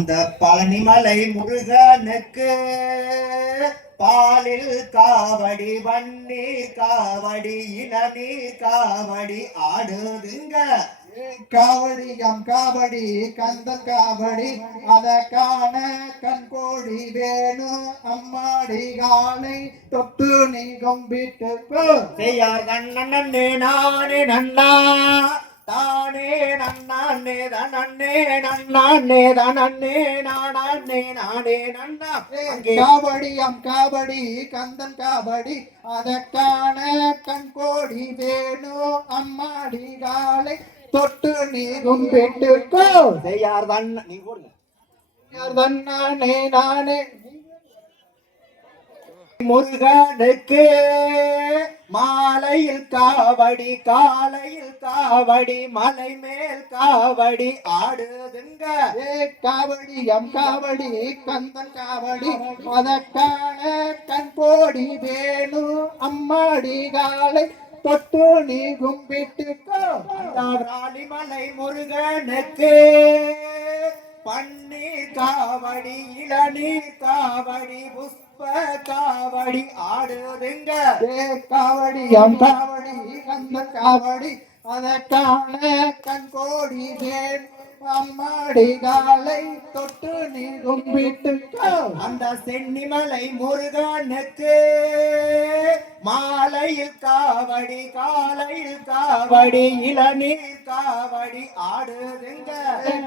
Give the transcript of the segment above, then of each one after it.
அந்த பழனிமலை முருகனுக்கு பாலில் காவடி வன்னீர் காவடி இளநீர் காவடி ஆடுதுங்க காவடியம் காவடி கந்த காவடி அத காண கண்கோடி வேணு அம்மாடி காலை தொட்டு நீ கும்பிட்டு. செய்யார் கண்ணன் நானே நன்னா தானே நன்னானே தனன்னே நன்னானே தனன்னே நானே நானே நன்னா. அங்கே காவடியம் காவடி கந்தன் காவடி அத காண கண்கோடி வேணு அம்மாடி காலை தொட்டு நீ கும்பிட்டு போ. செய்யார் தன் நீங்க போடுங்க. நானே நானே. முருகனுக்கு மாலையில் காவடி காலையில் காவடி மலை மேல் காவடி ஆடுதுங்க. ஏ காவடி எம் காவடி கந்தன் காவடி மதக்கான கண் போடி வேணு அம்மாடி காலை தொட்டு நீ கும்பிட்டுக்கோ. மலை முருகனுக்கு பன்னீர் காவடி இளநீர் காவடி புஷ்ப காவடி ஆடுதுங்க காவடி காவடி கந்த காவடி அதற்கான கண்கோடி தேன் அம்மாடி காலை தொட்டு நீ கும்பிட்டுக்கோ அந்த சென்னிமலை முருகனுக்கு மாலையில் காவடி காலையில் காவடி இளநீர் காவடி ஆடுதுங்க.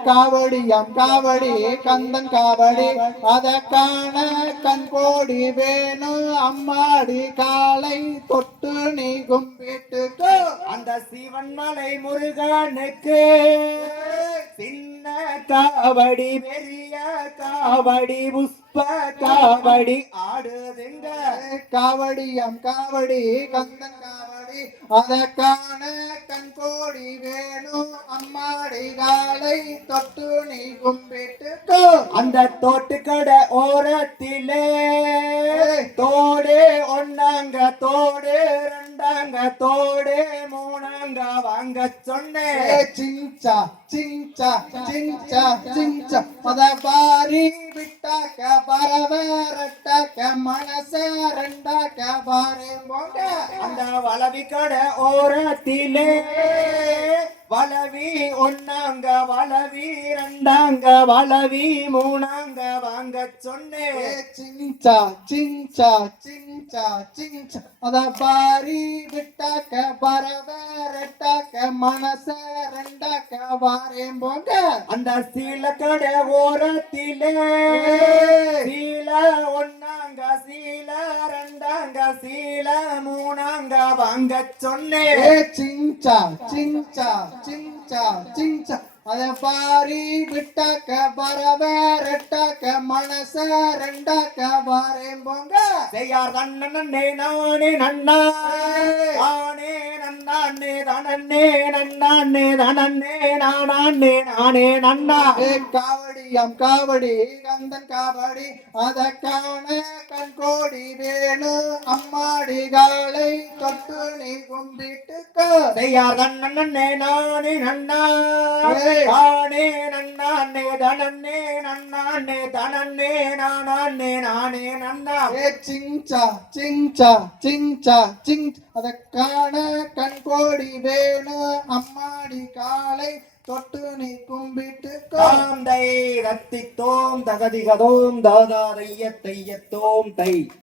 காவடி எம் காவடி கந்தன் காவடி. அதற்கான கண்கோடி வேணு அம்மாடி காலை தொட்டு நீ கும்பிட்டுக்கோ அந்த சிவன்மலை முருகனுக்கு சின்ன காவடி பெரிய காவடி புஷ்ப காவடி. ஆடுதுங்க. காவடி எம் காவடி கந்தன் காவடி. அதற்கான கண்கோடி வேணு அம்மாடி காலை தொட்டு நீ கும்பிட்டுக்கோ. அந்த தோட்டுக்கடை ஓரத்திலே தோடு ஒன்னாங்க தோடு ரெண்டாங்க தோடு மூணாங்க வாங்க சொன்னேன் சிஞ்சா சிஞ்சா சிஞ்சா சிஞ்சா. அத பாரி விட்டாக்க பரவரட்டாக்க மனச ரெண்டாக்க பாரு போங்க. அந்த வளவி கடை ஓரத்திலே. வளவி ஒன்னாங்க வளவி ரெண்டாங்க வளவி மூணாங்க வாங்க சொன்னேன் சிஞ்சா சிஞ்சா சிஞ்சா. சிஞ்சா அத பாரி விட்டாக்க பரவரட்டாக்க மனச ரெண்டாக்க பாரு போங்க அந்த சீல கடை ஓரத்திலே சீல ஒன்னாங்க சீல ரெண்டாங்க சீல மூணாங்க வாங்க சொன்னேன் ஏ சிஞ்சா சிஞ்சா சிஞ்சா சிஞ்சா. அத பாரி விட்டாக்க பரவரட்டாக்க மனச ரெண்டாக்க பாரு போங்க. செய்யார் தன்னே நானே நன்னா. நானே தனன்னே நன்னானே தனன்னே நானே நானே நன்னா. ஏ காவடி கந்தன் காவடி அதற்கான கண்கோடி வேணு அம்மாடி காலை தொட்டு நீ கும்பிட்டுக்கோ செய்யார் தன்னே நானே நன்னா. நானே நன்னானே தனன்னே நன்னானே தனன்னே நானே நானே நன்னா. ஏ சிஞ்சா சிஞ்சா சிஞ்சா சிங் அதற்கான கண்கோடி வேணு அம்மாடி காலை தொட்டு நீ கும்பிட்டு காந்தை தை ரத்தி தோம் தகதிகதோம் தாதா தைய தை.